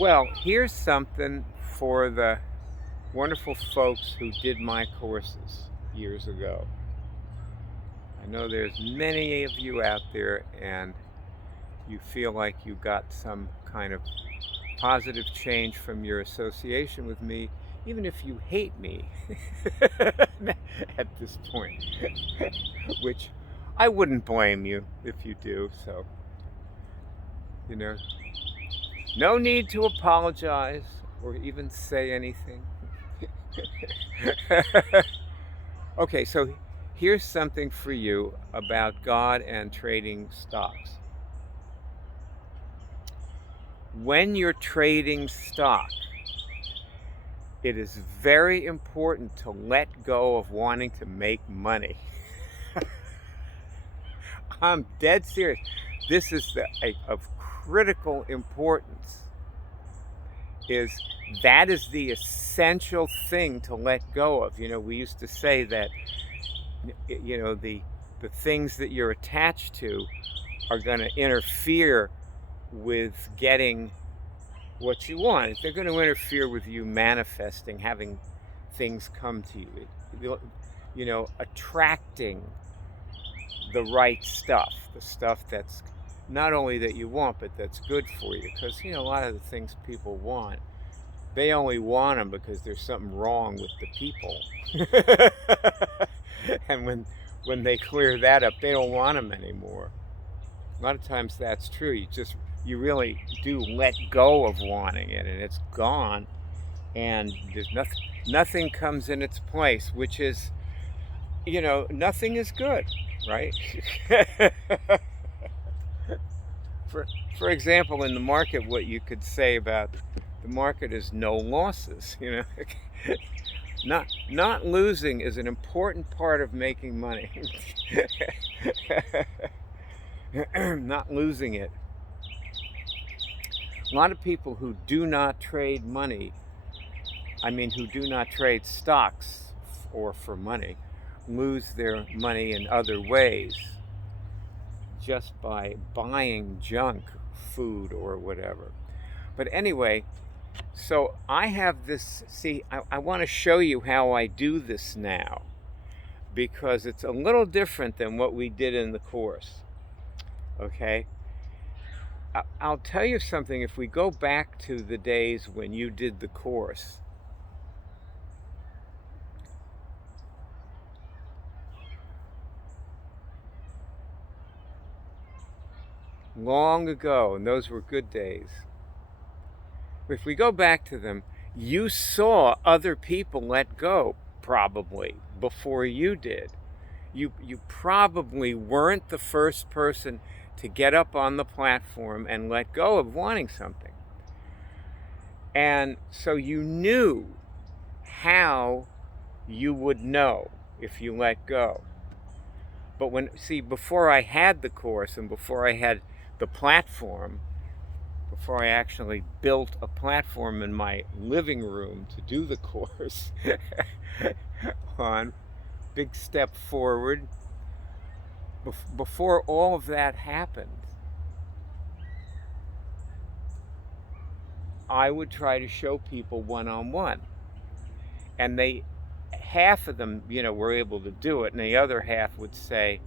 Well, here's something for the wonderful folks who did my courses years ago. I know there's many of you out there and you feel like you got some kind of positive change from your association with me, even if you hate me at this point, which I wouldn't blame you if you do. So, you know, no need to apologize or even say anything. Okay, so here's something for you about God and trading stocks. When you're trading stock, it is very important to let go of wanting to make money. I'm dead serious. This is of critical importance. That is the essential thing to let go of. We used to say that the things that you're attached to are going to interfere with getting what you want. They're going to interfere with you manifesting, having things come to you. Attracting the right stuff, the stuff that's not only that you want, but that's good for you. Because a lot of the things people want, they only want them because there's something wrong with the people. And when they clear that up, they don't want them anymore. A lot of times that's true. You really do let go of wanting it, and it's gone, and there's nothing comes in its place, which is, nothing is good, right? For example, in the market, what you could say about the market is no losses. Not losing is an important part of making money. Not losing it. A lot of people who do not trade money, who do not trade stocks or for money, lose their money in other ways just by buying junk food or whatever. But anyway, so I have this, I want to show you how I do this now, because it's a little different than what we did in the course. Okay? I'll tell you something. If we go back to the days when you did the course, long ago, and those were good days. If we go back to them, you saw other people let go, probably, before you did. You probably weren't the first person to get up on the platform and let go of wanting something. And so you knew how you would know if you let go. But before I had the course and before I had the platform, before I actually built a platform in my living room to do the course on, big step forward, before all of that happened, I would try to show people one-on-one. And half of them, were able to do it, and the other half would say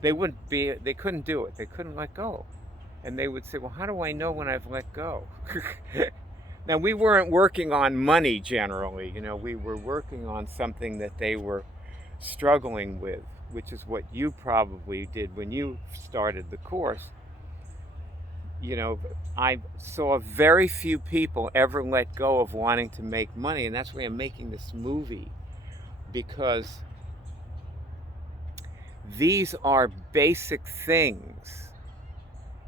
they couldn't do it. They couldn't let go. And they would say, well, how do I know when I've let go? Now, we weren't working on money generally. We were working on something that they were struggling with, which is what you probably did when you started the course. I saw very few people ever let go of wanting to make money, and that's why I'm making this movie, because these are basic things.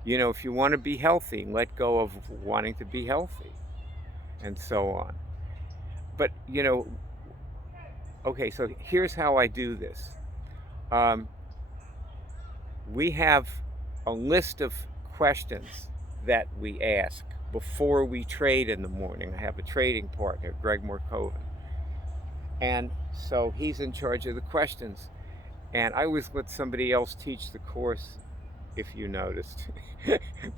If you want to be healthy, let go of wanting to be healthy, and so on. But, okay, so here's how I do this. We have a list of questions that we ask before we trade in the morning. I have a trading partner, Greg Morkoven. And so he's in charge of the questions. And I always let somebody else teach the course if you noticed.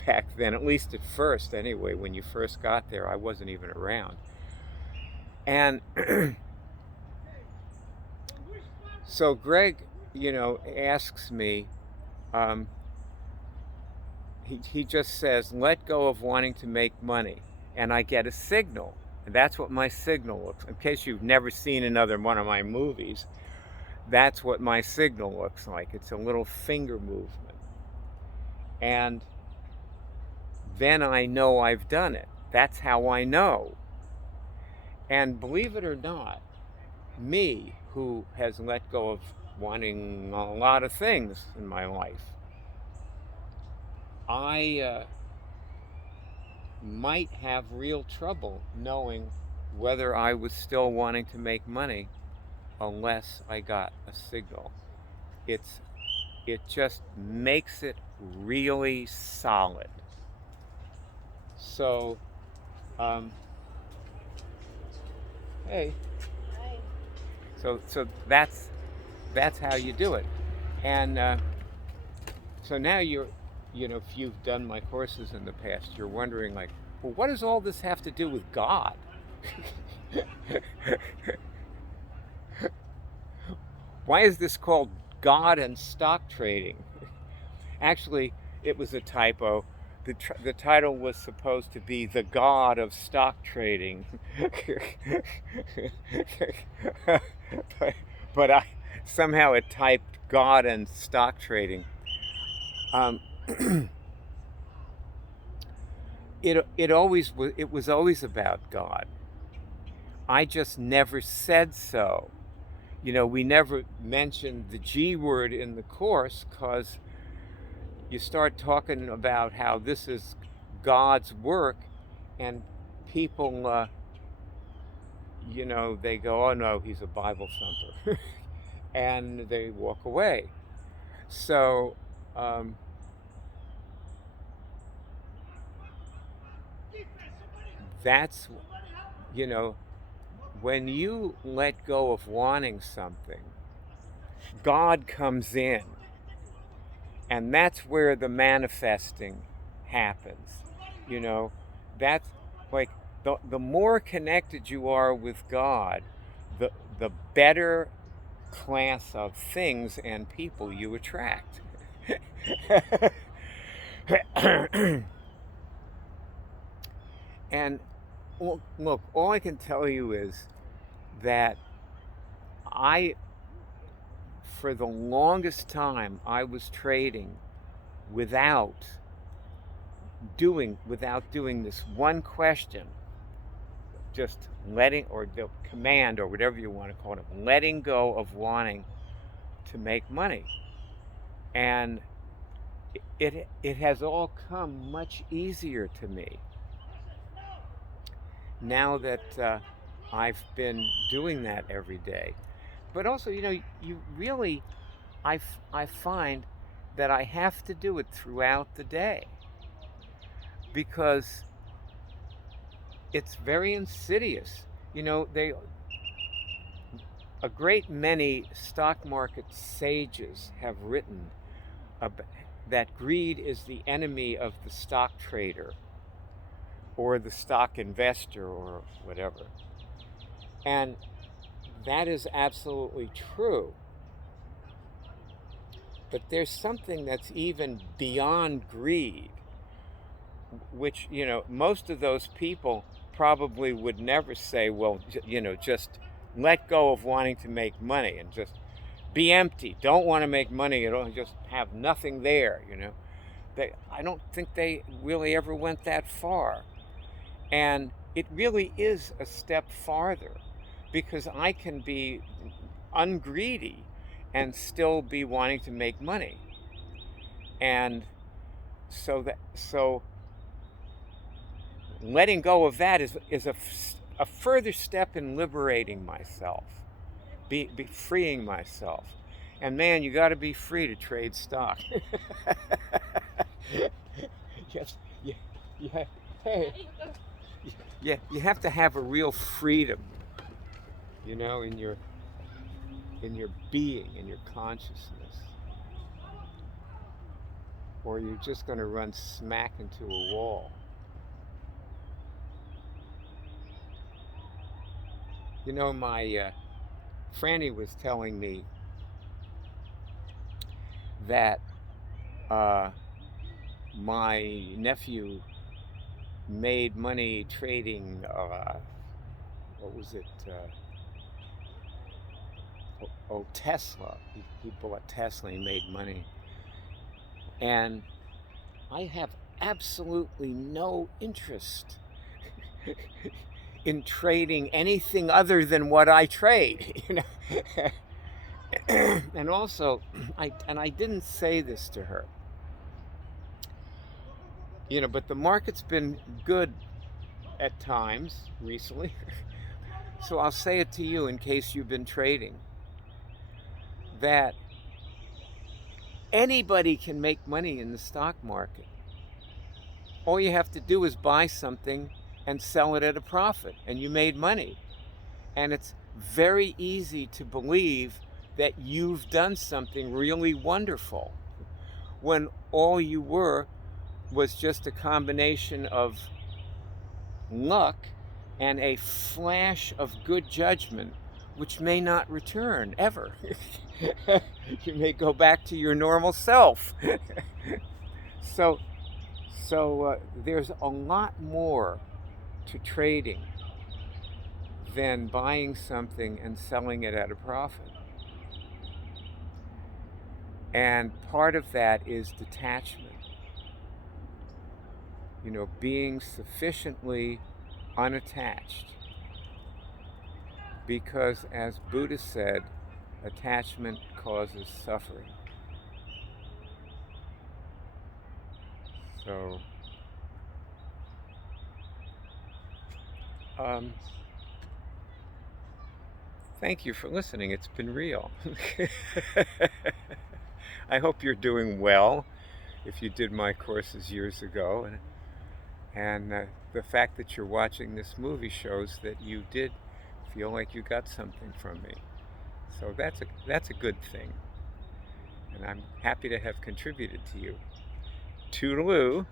Back then, at least at first anyway, when you first got there, I wasn't even around. And so Greg, asks me, um, he just says, let go of wanting to make money. And I get a signal. And that's what my signal looks like. In case you've never seen another one of my movies, that's what my signal looks like. It's a little finger movement. And then I know I've done it. That's how I know. And believe it or not, me, who has let go of wanting a lot of things in my life, I might have real trouble knowing whether I was still wanting to make money unless I got a signal. It just makes it really solid. So, hey. Hi. So that's how you do it. And so now if you've done my courses in the past, you're wondering like, well, what does all this have to do with God? Why is this called God and Stock Trading? Actually, it was a typo. The title was supposed to be The God of Stock Trading. but I somehow it typed God and Stock Trading. It was always about God. I just never said so. We never mentioned the G word in the course because you start talking about how this is God's work, and people, they go, oh no, he's a Bible thumper, and they walk away. So, that's, when you let go of wanting something, God comes in. And that's where the manifesting happens. That's like the more connected you are with God, the better class of things and people you attract. And look, all I can tell you is that for the longest time, I was trading without doing this one question, just letting, or the command, or whatever you want to call it, letting go of wanting to make money. And it has all come much easier to me now that I've been doing that every day. But also, you really, I find that I have to do it throughout the day because it's very insidious. A great many stock market sages have written that greed is the enemy of the stock trader or the stock investor or whatever. And that is absolutely true. But there's something that's even beyond greed, which, most of those people probably would never say, well, just let go of wanting to make money and just be empty. Don't want to make money at all. Just have nothing there, I don't think they really ever went that far. And it really is a step farther because I can be ungreedy and still be wanting to make money. And so letting go of that is a further step in liberating myself, be freeing myself. And man, you got to be free to trade stock. Yes, yeah, hey, yeah, you have to have a real freedom, in your being, in your consciousness. or you're just going to run smack into a wall. You know, my Franny was telling me that my nephew made money trading, what was it? Tesla. He bought Tesla, he made money. And I have absolutely no interest in trading anything other than what I trade, you know. And also, I didn't say this to her, you know, but the market's been good at times recently. So I'll say it to you in case you've been trading, that anybody can make money in the stock market. All you have to do is buy something and sell it at a profit, and you made money. And it's very easy to believe that you've done something really wonderful when all you were was just a combination of luck and a flash of good judgment, which may not return ever. You may go back to your normal self. So there's a lot more to trading than buying something and selling it at a profit. And part of that is detachment. You know, being sufficiently unattached. Because, as Buddha said, attachment causes suffering. So, thank you for listening. It's been real. I hope you're doing well if you did my courses years ago. And the fact that you're watching this movie shows that you did feel like you got something from me. So that's a good thing. And I'm happy to have contributed to you. Toodaloo.